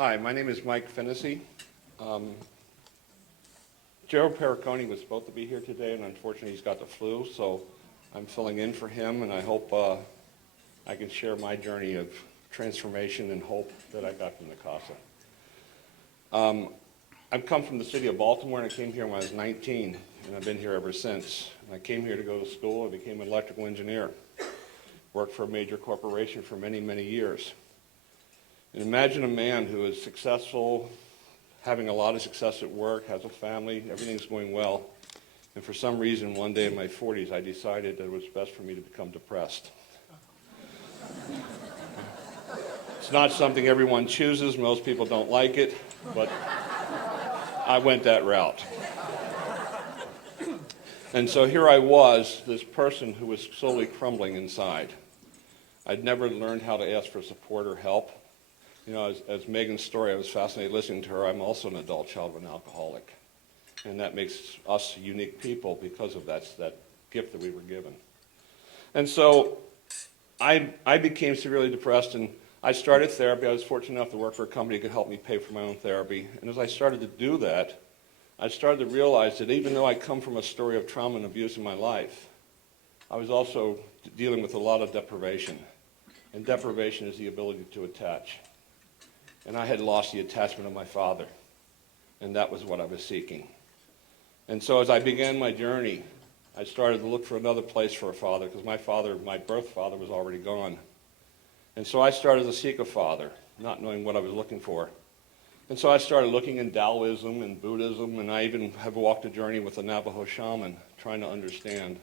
Hi, my name is Mike Finnessy. Joe Perricone was supposed to be here today, and unfortunately he's got the flu, so I'm filling in for him, and I hope I can share my journey of transformation and hope that I got from the CASA. I've come from the city of Baltimore, and I came here when I was 19, and I've been here ever since. And I came here to go to school. I became an electrical engineer. Worked for a major corporation for many, many years. And imagine a man who is successful, having a lot of success at work, has a family, everything's going well. And for some reason, one day in my 40s, I decided that it was best for me to become depressed. It's not something everyone chooses. Most people don't like it, but I went that route. And so here I was, this person who was slowly crumbling inside. I'd never learned how to ask for support or help. You know, as Megan's story, I was fascinated listening to her. I'm also an adult child of an alcoholic. And that makes us unique people because of that gift that we were given. And so I became severely depressed, and I started therapy. I was fortunate enough to work for a company that could help me pay for my own therapy. And as I started to do that, I started to realize that even though I come from a story of trauma and abuse in my life, I was also dealing with a lot of deprivation. And deprivation is the ability to attach. And I had lost the attachment of my father, and that was what I was seeking. And so as I began my journey, I started to look for another place for a father, because my birth father was already gone. And so I started to seek a father, not knowing what I was looking for. And so I started looking in Taoism and Buddhism, and I even have walked a journey with a Navajo shaman, trying to understand.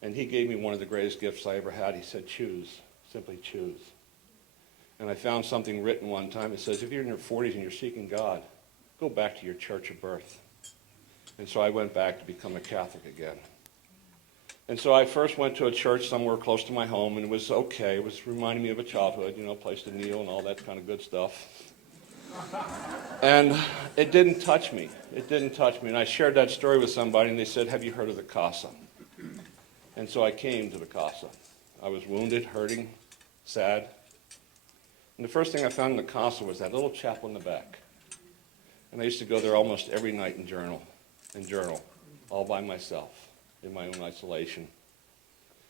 And he gave me one of the greatest gifts I ever had. He said, choose, simply choose. And I found something written one time. It says, if you're in your 40s and you're seeking God, go back to your church of birth. And so I went back to become a Catholic again. And so I first went to a church somewhere close to my home, and it was okay. It was reminding me of a childhood, you know, a place to kneel and all that kind of good stuff. And it didn't touch me. It didn't touch me. And I shared that story with somebody, and they said, have you heard of the CASA? And so I came to the CASA. I was wounded, hurting, sad. And the first thing I found in the CASA was that little chapel in the back. And I used to go there almost every night and journal, all by myself, in my own isolation.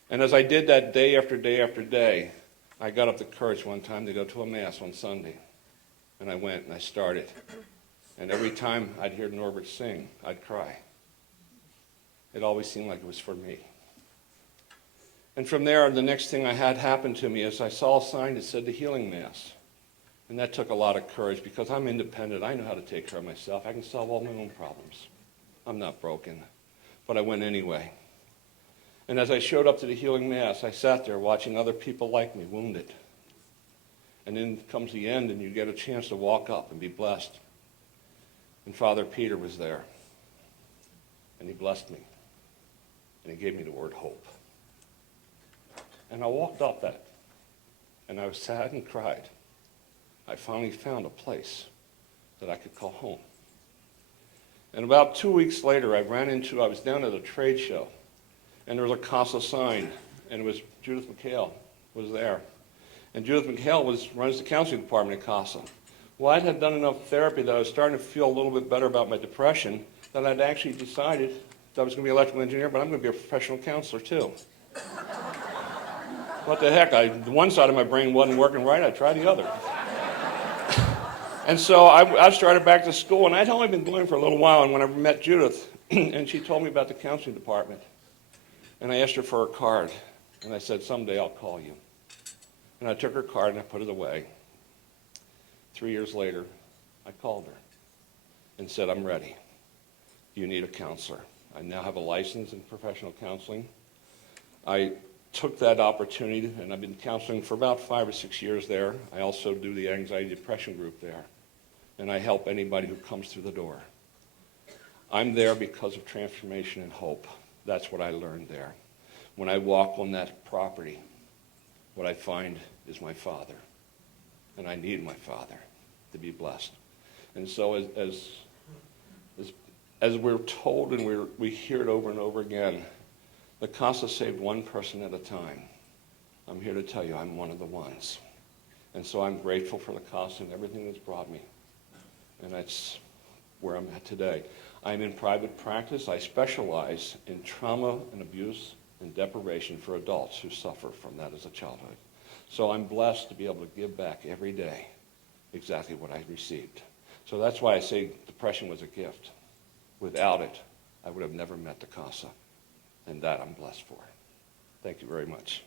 And as I did that day after day after day, I got up the courage one time to go to a Mass on Sunday. And I went and I started. And every time I'd hear Norbert sing, I'd cry. It always seemed like it was for me. And from there, the next thing I had happen to me is I saw a sign that said the Healing Mass. And that took a lot of courage, because I'm independent. I know how to take care of myself. I can solve all my own problems. I'm not broken. But I went anyway. And as I showed up to the Healing Mass, I sat there watching other people like me, wounded. And then comes the end, and you get a chance to walk up and be blessed. And Father Peter was there. And he blessed me. And he gave me the word hope. And I walked up that, and I was sad and cried. I finally found a place that I could call home. And about 2 weeks later, I was down at a trade show, and there was a CASA sign, and it was Judith McHale was there. And Judith McHale runs the counseling department at CASA. Well, I had done enough therapy that I was starting to feel a little bit better about my depression, that I'd actually decided that I was going to be an electrical engineer, but I'm going to be a professional counselor too. What the heck, the one side of my brain wasn't working right, I tried the other. And so I started back to school, and I'd only been going for a little while, and when I met Judith, and she told me about the counseling department, and I asked her for her card, and I said, someday I'll call you. And I took her card and I put it away. 3 years later, I called her and said, I'm ready. You need a counselor. I now have a license in professional counseling. I took that opportunity, and I've been counseling for about 5 or 6 years there. I also do the anxiety depression group there, and I help anybody who comes through the door. I'm there because of transformation and hope. That's what I learned there. When I walk on that property, what I find is my Father, and I need my Father to be blessed. And so as we're told, and we hear it over and over again, the CASA saved one person at a time. I'm here to tell you I'm one of the ones. And so I'm grateful for the CASA and everything that's brought me. And that's where I'm at today. I'm in private practice. I specialize in trauma and abuse and deprivation for adults who suffer from that as a childhood. So I'm blessed to be able to give back every day exactly what I received. So that's why I say depression was a gift. Without it, I would have never met the CASA. And that I'm blessed for. Thank you very much.